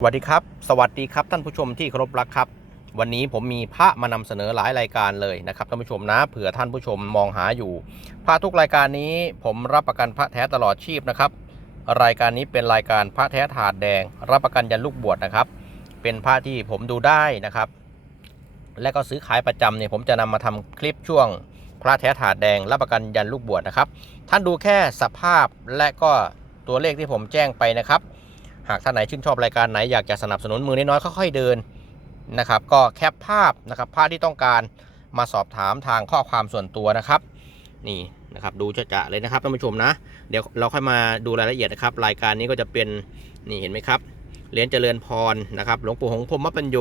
สวัสดีครับ สวัสดีครับท่านผู้ชมที่เคารพรักครับ วันนี้ผมมีพระมานำเสนอหลายรายการเลยนะครับท่านผู้ชมนะเผื่อท่านผู้ชมมองหาอยู่พระทุกรายการนี้ผมรับประกันพระแท้ตลอดชีพนะครับ รายการนี้เป็นรายการพระแท้ถาดแดง รับประกันยันลูกบวชนะครับ เป็นพระที่ผมดูได้นะครับ และก็ซื้อขายประจำเนี่ยผมจะนำมาทำคลิปช่วง พระแท้ถาดแดง รับประกันยันลูกบวชนะครับ ท่านดูแค่สภาพและก็ตัวเลขที่ผมแจ้งไปนะครับ หากท่านไหนชื่นชอบรายการไหนอยากจะสนับสนุนมือน้อยๆค่อยๆเดินนะครับก็แคปภาพนะครับภาพที่ต้องการมาสอบถามทางข้อความส่วนตัวนะครับนี่นะครับดูจะๆเลยนะครับท่านผู้ชมนะ เดี๋ยวเราค่อยมาดูรายละเอียดนะครับ รายการนี้ก็จะเป็นนี่เห็นไหมครับเหรียญเจริญพรนะครับหลวงปู่หงส์พรมปัญโย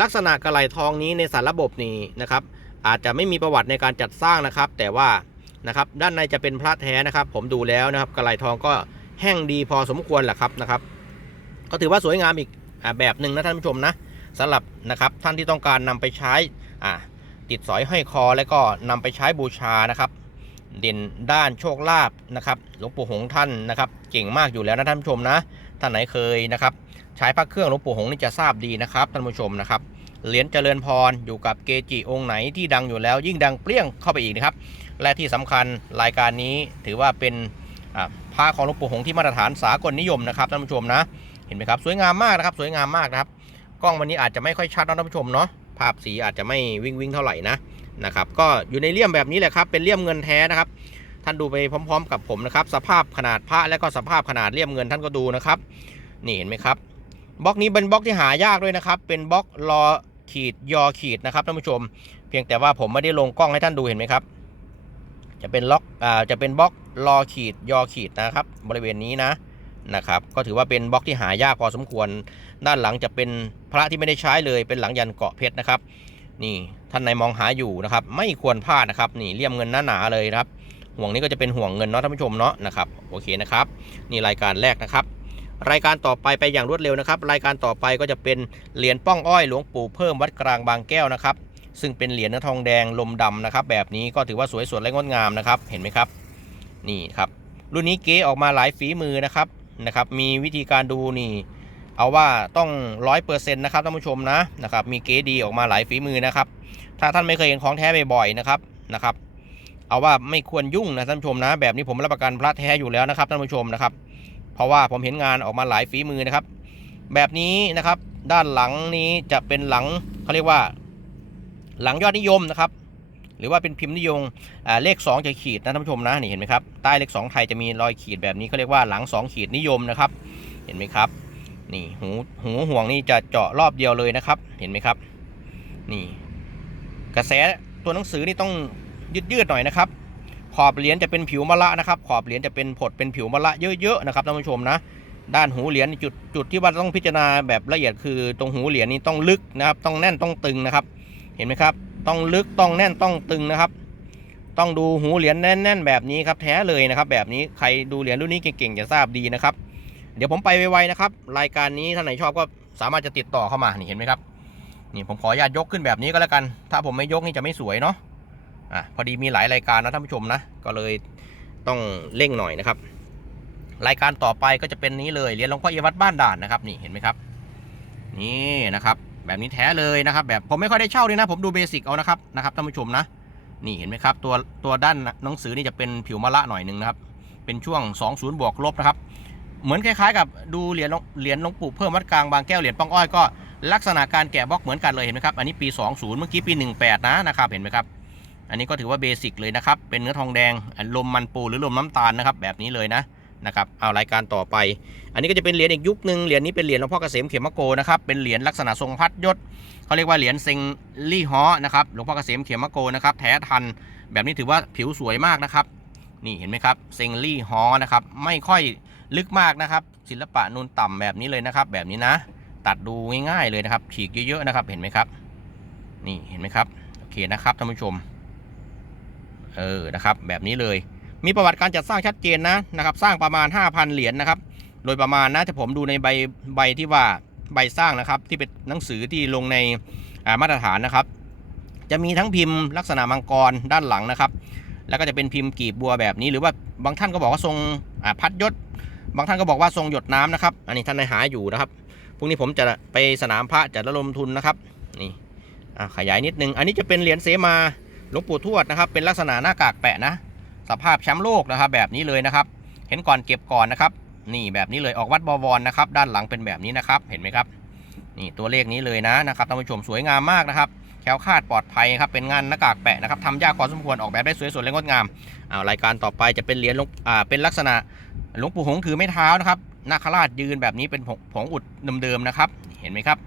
ลักษณะกระไหลทองนี้ในสารระบบนี้นะครับ อาจจะไม่มีประวัติในการจัดสร้างนะครับ แต่ว่านะครับด้านในจะเป็นพระแท้นะครับ ผมดูแล้วนะครับกระไหลทองก็แห้งดีพอสมควรแหละครับนะครับ ก็ถือว่าสวยงามอีกอแบบหนึ่งนะท่านผู้ชมนะสำหรับนะครับท่านที่ต้องการนำไปใช้ติดสอยห้อยคอแล้วก็นำไปใช้บูชานะครับ เด่นด้านโชคลาภนะครับหลวงปู่หงส์ท่านนะครับเก่งมากอยู่แล้วนะท่านผู้ชมนะท่านไหนเคยนะครับใช้พระเครื่องหลวงปู่หงส์นี่จะทราบดีนะครับท่านผู้ชมนะครับเหรียญเจริญพรอยู่กับเกจิองค์ไหนที่ดังอยู่แล้ว ยิ่งดังเปรี้ยงเข้าไปอีกนะครับ และที่สำคัญรายการนี้ถือว่าเป็นอ่าพระของหลวงปู่หงส์ที่มาตรฐานสากลนิยมนะครับท่านผู้ชมนะ เห็นไหมครับสวยงามมากนะครับ สวยงามมากนะครับ กล้องวันนี้อาจจะไม่ค่อยชัดนะท่านผู้ชมเนาะภาพสีอาจจะไม่วิ่งวิ่งเท่าไหร่นะนะครับ ก็อยู่ในเลี่ยมแบบนี้แหละครับ เป็นเลี่ยมเงินแท้นะครับ ท่านดูไปพร้อม ๆ กับผมนะครับ สภาพขนาดพระและก็สภาพขนาดเลี่ยมเงินท่านก็ดูนะครับนี่เห็นไหมครับบล็อกนี้เป็นบล็อกที่หายากด้วยนะครับ เป็นบล็อกรอขีดยอขีดนะครับท่านผู้ชม เพียงแต่ว่าผมไม่ได้ลงกล้องให้ท่านดูเห็นไหมครับ จะเป็นล็อกอ่าจะเป็นบล็อกรอขีดยอขีดนะครับ บริเวณนี้นะ นะครับก็ถือว่าเป็นบล็อกที่หายากพอสมควร ด้านหลังจะเป็นพระที่ไม่ได้ใช้เลยเป็นหลังยันเกาะเพชรนะครับ นี่ท่านในมองหาอยู่นะครับ ไม่ควรพลาดนะครับนี่เลี่ยมเงินหนาๆเลยนะครับ ห่วงนี้ก็จะเป็นห่วงเงินเนาะท่านผู้ชมเนาะนะครับโอเคนะครับ นี่รายการแรกนะครับ รายการต่อไปไปอย่างรวดเร็วนะครับ รายการต่อไปก็จะเป็นเหรียญป้องอ้อยหลวงปู่เพิ่มวัดกลางบางแก้วนะครับ ซึ่งเป็นเหรียญเนื้อทองแดงลมดำนะครับ แบบนี้ก็ถือว่าสวยสดและงดงามนะครับ เห็นไหมครับ นี่ครับรุ่นนี้เก๊ออกมาหลายฝีมือนะครับ นะครับ มีวิธีการดูนี่ เอาว่าต้องร้อยเปอร์เซ็นต์นะครับท่านผู้ชมนะนะครับ มีเกดีออกมาหลายฝีมือนะครับ ถ้าท่านไม่เคยเห็นของแท้บ่อยๆนะครับนะครับ เอาว่าไม่ควรยุ่งนะท่านผู้ชมนะ แบบนี้ผมรับประกันพระแท้อยู่แล้วนะครับท่านผู้ชมนะครับ เพราะว่าผมเห็นงานออกมาหลายฝีมือนะครับ แบบนี้นะครับ ด้านหลังนี้จะเป็นหลังเขาเรียกว่า หลังยอดนิยมนะครับ หรือว่าเป็นพิมพ์นิยมเลข 2 จะขีดนะท่านผู้ชมนะนี่เห็นไหมครับใต้เลข 2 ไทยจะมีรอยขีดแบบนี้เขาเรียกว่าหลัง 2 ขีดนิยมนะครับ เห็นไหมครับ นี่หูหูห่วงนี่จะเจาะรอบเดียวเลยนะครับ เห็นไหมครับ นี่ กระแสตัวหนังสือนี่ต้องยืดยืดหน่อยนะครับขอบเหรียญจะเป็นผิวมะละนะครับขอบเหรียญจะเป็นผดเป็นผิวมะละเยอะๆนะครับท่านผู้ชมนะด้านหูเหรียญจุดจุดที่ว่าต้องพิจารณาแบบละเอียดคือตรงหูเหรียญนี่ต้องลึกนะครับต้องแน่นต้องตึงนะครับ เห็นไหมครับ ต้องลึกต้องแน่นต้องตึงนะครับ ต้องดูหูเหรียญแน่น ๆ แบบนี้ครับแท้เลยนะครับ แบบนี้ใครดูเหรียญรุ่นนี้เก่งๆจะทราบดีนะครับ เดี๋ยวผมไปไวๆนะครับ รายการนี้ท่านไหนชอบก็สามารถจะติดต่อเข้ามานี่เห็นไหมครับนี่ผมขออนุญาตยกขึ้นแบบนี้ก็แล้วกัน ถ้าผมไม่ยกนี่จะไม่สวยเนาะอะพอดีมีหลายรายการนะท่านผู้ชมนะก็เลยต้องเร่งหน่อยนะครับ รายการต่อไปก็จะเป็นนี้เลยเหรียญหลวงพ่อเอวัดบ้านด่านนะครับ นี่เห็นไหมครับ นี่นะครับ แบบนี้แท้เลยนะครับ แบบผมไม่ค่อยได้เช่าเลยนะ ผมดูเบสิกเอานะครับนะครับท่านผู้ชมนะ นี่เห็นไหมครับ ตัวตัวด้านหนังสือนี่จะเป็นผิวมะละหน่อยหนึ่งนะครับ เป็นช่วง 20บวกลบนะครับ เหมือนคล้ายๆ กับดูเหรียญเหรียญหลวงปู่เพิ่มวัดกลางบางแก้วเหรียญป้องอ้อยก็ลักษณะการแกะบล็อกเหมือนกันเลยเห็นไหมครับ อันนี้ปี 20 เมื่อกี้ปี 18 นะนะครับเห็นไหมครับ อันนี้ก็ถือว่าเบสิกเลยนะครับ เป็นเนื้อทองแดงลมมันปูหรือลมน้ำตาลนะครับแบบนี้เลยนะ นะครับเอารายการต่อไป อันนี้ก็จะเป็นเหรียญอีกยุคหนึ่งเหรียญนี้เป็นเหรียญหลวงพ่อเกษมเขมโกนะครับเป็นเหรียญลักษณะทรงพัดยศเขาเรียกว่าเหรียญเซงลี่ฮอนะครับหลวงพ่อเกษมเขมโกนะครับแท้ทัน แบบนี้ถือว่าผิวสวยมากนะครับนี่เห็นไหมครับเซงลี่ฮอนะครับไม่ค่อยลึกมากนะครับ ศิลปะนูนต่ำแบบนี้เลยนะครับ แบบนี้นะ ตัดดูง่ายๆเลยนะครับ ฉีกเยอะๆนะครับเห็นไหมครับ นี่เห็นไหมครับโอเคนะครับท่านผู้ชมเออนะครับแบบนี้เลย มีประวัติการจัดสร้างชัดเจนนะนะครับ สร้างประมาณ 5,000 เหรียญนะครับ โดยประมาณนะถ้าผมดูในใบใบที่ว่าใบสร้างนะครับ ที่เป็นหนังสือที่ลงในามาตรฐานนะครับ จะมีทั้งพิมพ์ลักษณะมังกรด้านหลังนะครับ แล้วก็จะเป็นพิมพ์กีบบัวแบบนี้ หรือว่าบางท่านก็บอกว่าทรงพัดยศ บางท่านก็บอกว่าทรงหยดน้ำนะครับ อันนี้ท่านในหาอยู่นะครับพรุ่งนี้ผมจะไปสนามพระจัดระดมทุนนะครับนี่ขยายนิดนึง อันนี้จะเป็นเหรียญเสมาหลวงปู่ทวดนะครับ เป็นลักษณะหน้ากากแปะนะ สภาพแชมป์โลกนะครับ แบบนี้เลยนะครับ เห็นก่อนเก็บก่อนนะครับ นี่แบบนี้เลยออกวัดบวรนะครับ ด้านหลังเป็นแบบนี้นะครับ เห็นไหมครับ นี่ตัวเลขนี้เลยนะนะครับท่านผู้ชมสวยงามมากนะครับแคล้วคลาดปลอดภัยครับเป็นงานหน้ากากแปะนะครับทำยากพอสมควรออกแบบได้สวยสดและงดงามเอารายการต่อไปจะเป็นเหรียญลงอ่าเป็นลักษณะหลวงปู่หงส์ถือไม้เท้านะครับนาคราชยืนแบบนี้เป็นผงผงอุดเดิมๆนะครับ เห็นไหมครับ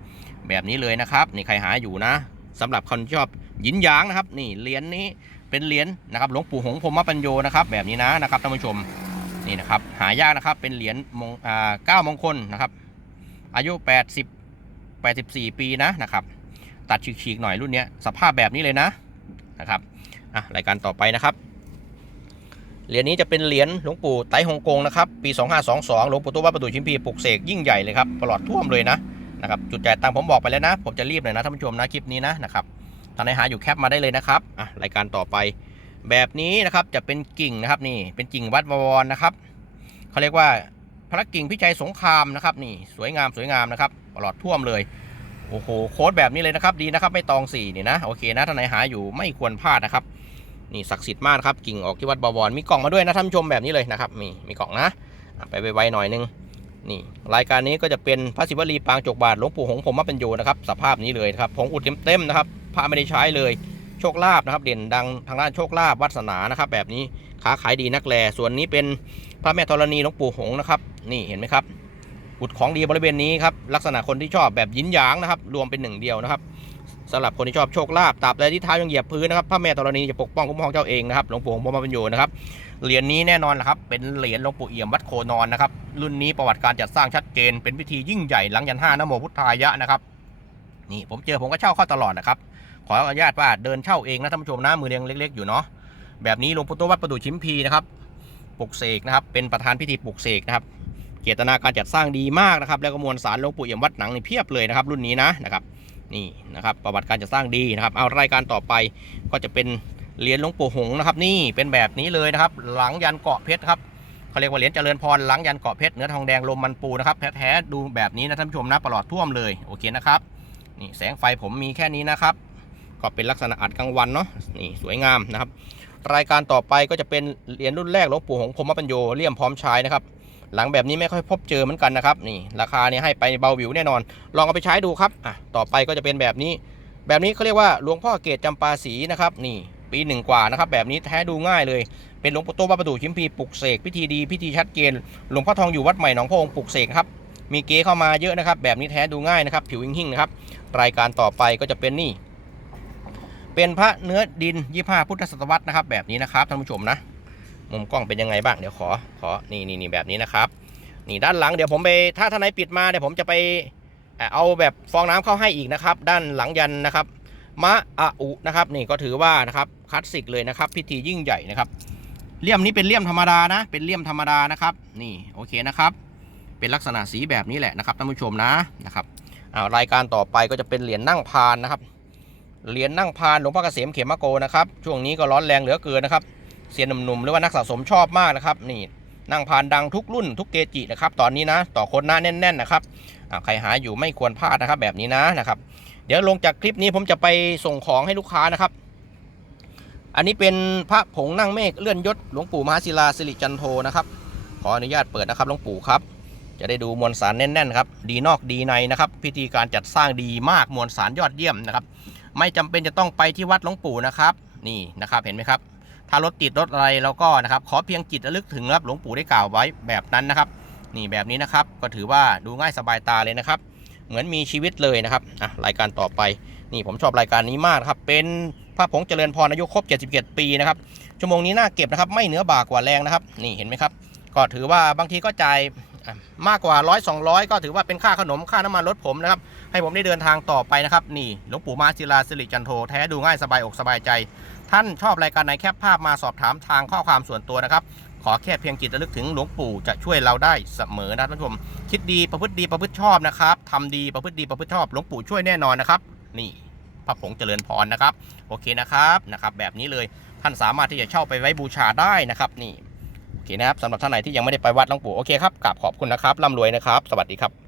แบบนี้เลยนะครับ นี่ใครหาอยู่นะสำหรับคนชอบยินหยางนะครับ นี่เหรียญนี้ เป็นเหรียญนะครับหลวงปู่หงส์พรมปัญโยนะครับแบบนี้นะนะครับท่านผู้ชมนี่นะครับหายากนะครับเป็นเหรียญมงอ่าเก้ามงคลนะครับอายุ 80 84 ปีนะนะครับตัดฉีกๆหน่อยรุ่นเนี้ยสภาพแบบนี้เลยนะนะครับอะรายการต่อไปนะครับเหรียญนี้จะเป็นเหรียญหลวงปู่ไต้ฮ่องกงนะครับปี 2522หลวงปู่ตัววัดประตูชิมพีปลุกเสกยิ่งใหญ่เลยครับตลอดท่วมเลยนะนะครับจุดจ่ายตังผมบอกไปแล้วนะ ผมจะรีบหน่อยนะท่านผู้ชมนะคลิปนี้นะนะครับ ท่านไหนหาอยู่แคปมาได้เลยนะครับอะรายการต่อไป แบบนี้นะครับจะเป็นกิ่งนะครับนี่เป็นกิ่งวัดบวรนะครับเขาเรียกว่าพระกิ่งพิชัยสงครามนะครับนี่สวยงามสวยงามนะครับตลอดท่วมเลยโอ้โหโค้ดแบบนี้เลยนะครับดีนะครับไม่ตองสี่นี่นะโอเคนะท่านไหนหาอยู่ไม่ควรพลาดนะครับนี่ศักดิ์สิทธิ์มากครับกิ่งออกที่วัดบวรมีกล่องมาด้วยนะท่านผู้ชมแบบนี้เลยนะครับมีมีกล่องนะอะไปไวๆหน่อยนึง นี่รายการนี้ก็จะเป็นพระศิวลีปางจกบาทหลวงปู่หงส์ผมมาเป็นโยนะครับสภาพนี้เลยนะครับผงอุดเต็มๆนะครับพระไม่ได้ใช้เลย โชคลาภนะครับ เด่นดังทางด้านโชคลาภวัสนานะครับ แบบนี้ค้าขายดีนักแลส่วนนี้เป็นพระแม่ธรณีหลวงปู่หงส์นะครับ นี่เห็นไหมครับอุดของดีบริเวณนี้ครับลักษณะคนที่ชอบแบบยินหยางนะครับ รวมเป็นหนึ่งเดียวนะครับ สำหรับคนที่ชอบโชคลาภตราบใดที่เท้ายังเหยียบพื้นนะครับพระแม่ธรณีจะปกป้องคุ้มครองเจ้าเองนะครับหลวงปู่ของพรหมปัญโยนะครับเหรียญนี้แน่นอนแหละครับเป็นเหรียญหลวงปู่เอี่ยมวัดโคนอนนะครับรุ่นนี้ประวัติการจัดสร้างชัดเจน เป็นพิธียิ่งใหญ่หลังยันห้านโมพุทธายะนะครับนี่ผมเจอผมก็เช่าเข้าตลอดนะครับขออนุญาตว่าเดินเช่าเองนะท่านผู้ชมนะมือเรียงเล็ก ๆ อยู่เนาะแบบนี้หลวงปู่ตววัดประดูชิมพีนะครับปลุกเสกนะครับเป็นประธานพิธีปลุกเสกนะครับเจตนาการจัดสร้างดีมากนะครับแล้วก็มวลสารหลวงปู่เอี่ยมวัดหนังนี่เพียบเลยนะครับรุ่นนี้นะนะครับ นี่นะครับประวัติการจัดสร้างดีนะครับ เอารายการต่อไปก็จะเป็นเหรียญหลวงปู่หงนะครับ นี่เป็นแบบนี้เลยนะครับ หลังยันเกาะเพชรครับเขาเรียกว่าเหรียญเจริญพรหลังยันเกาะเพชรเนื้อทองแดงลมมันปูนะครับแท้ๆดูแบบนี้นะท่านผู้ชมนะประหลอดท่วมเลยโอเคนะครับนี่แสงไฟผมมีแค่นี้นะครับ ก็เป็นลักษณะอัดกลางวันเนาะนี่สวยงามนะครับ รายการต่อไปก็จะเป็นเหรียญรุ่นแรกหลวงปู่หงพรมปัญโยเลี่ยมพร้อมใช้นะครับ หลังแบบนี้ไม่ค่อยพบเจอเหมือนกันนะครับนี่ราคาเนี่ยให้ไปเบาวิวแน่นอน ลองเอาไปใช้ดูครับอะต่อไปก็จะเป็นแบบนี้ แบบนี้เขาเรียกว่าหลวงพ่อเกตจำปาสีนะครับนี่ปีหนึ่งกว่านะครับแบบนี้แท้ดูง่ายเลย เป็นหลวงปู่โตวัดประดูชิมพีปลุกเสกพิธีดีพิธีชัดเจนหลวงพ่อทองอยู่วัดใหม่หนองพระองค์ปลุกเสกครับมีเก๊เข้ามาเยอะนะครับ แบบนี้แท้ดูง่ายนะครับ ผิวหิ่งๆนะครับ รายการต่อไปก็จะเป็นนี่ เป็นพระเนื้อดินยี่ห้าพุทธศตวรรษนะครับ แบบนี้นะครับท่านผู้ชมนะ มุมกล้องเป็นยังไงบ้างเดี๋ยวขอขอนี่นี่นี่แบบนี้นะครับ นี่ด้านหลังเดี๋ยวผมไปถ้าท่านไหนปิดมาเดี๋ยวผมจะไปเอาแบบฟองน้ำเข้าให้อีกนะครับ ด้านหลังยันนะครับมะอะอุนะครับนี่ก็ถือว่านะครับคลาสสิกเลยนะครับ พิธียิ่งใหญ่นะครับเลี่ยมนี้เป็นเลี่ยมธรรมดานะ เป็นเลี่ยมธรรมดานะครับ นี่โอเคนะครับ เป็นลักษณะสีแบบนี้แหละนะครับท่านผู้ชมนะนะครับอ่ารายการต่อไปก็จะเป็นเหรียญนั่งพานนะครับเหรียญนั่งพานหลวงพ่อเกษมเขมโกนะครับช่วงนี้ก็ร้อนแรงเหลือเกินนะครับ เซียนหนุ่มๆหรือว่านักสะสมชอบมากนะครับนี่นั่งพานดังทุกรุ่นทุกเกจินะครับตอนนี้นะ ต่อคนหน้าแน่นๆนะครับใครหาอยู่ไม่ควรพลาดนะครับแบบนี้นะนะครับ เดี๋ยวลงจากคลิปนี้ผมจะไปส่งของให้ลูกค้านะครับ อันนี้เป็นพระผงนั่งเมฆเลื่อนยศหลวงปู่มหาศิลาสิริจันโทนะครับขออนุญาตเปิดนะครับหลวงปู่ครับ จะได้ดูมวลสารแน่นๆครับดีนอกดีในนะครับ พิธีการจัดสร้างดีมากมวลสารยอดเยี่ยมนะครับ ไม่จำเป็นจะต้องไปที่วัดหลวงปู่นะครับ นี่นะครับเห็นไหมครับ ถ้ารถติดรถอะไรแล้วก็นะครับขอเพียงจิตระลึกถึงครับหลวงปู่ได้กล่าวไว้แบบนั้นนะครับ นี่แบบนี้นะครับก็ถือว่าดูง่ายสบายตาเลยนะครับ เหมือนมีชีวิตเลยนะครับอะรายการต่อไปนี่ผมชอบรายการนี้มากครับเป็นพระผงเจริญพรอายุครบ 77 ปีนะครับชั่วโมงนี้น่าเก็บนะครับ ไม่เหนือบ่ากว่าแรงนะครับ นี่เห็นไหมครับ ก็ถือว่าบางทีก็จ่ายอะมากกว่า100 200ก็ถือว่าเป็นค่าขนมค่าน้ำมันรถผมนะครับ ให้ผมได้เดินทางต่อไปนะครับ นี่หลวงปู่มาศิลาสิริจันโทแท้ดูง่ายสบายอกสบายใจ ท่านชอบรายการไหนแคปภาพมาสอบถามทางข้อความส่วนตัวนะครับ ขอแค่เพียงจิตระลึกถึงหลวงปู่จะช่วยเราได้เสมอนะท่านผู้ชม คิดดีประพฤติดีประพฤติชอบนะครับทำดีประพฤติดีประพฤติชอบหลวงปู่ช่วยแน่นอนนะครับ นี่พระผงเจริญพรนะครับ โอเคนะครับนะครับแบบนี้เลยท่านสามารถที่จะเช่าไปไว้บูชาได้นะครับนี่โอเคนะครับสำหรับท่านไหนที่ยังไม่ได้ไปวัดหลวงปู่โอเคครับกราบขอบคุณนะครับร่ำรวยนะครับ สวัสดีครับ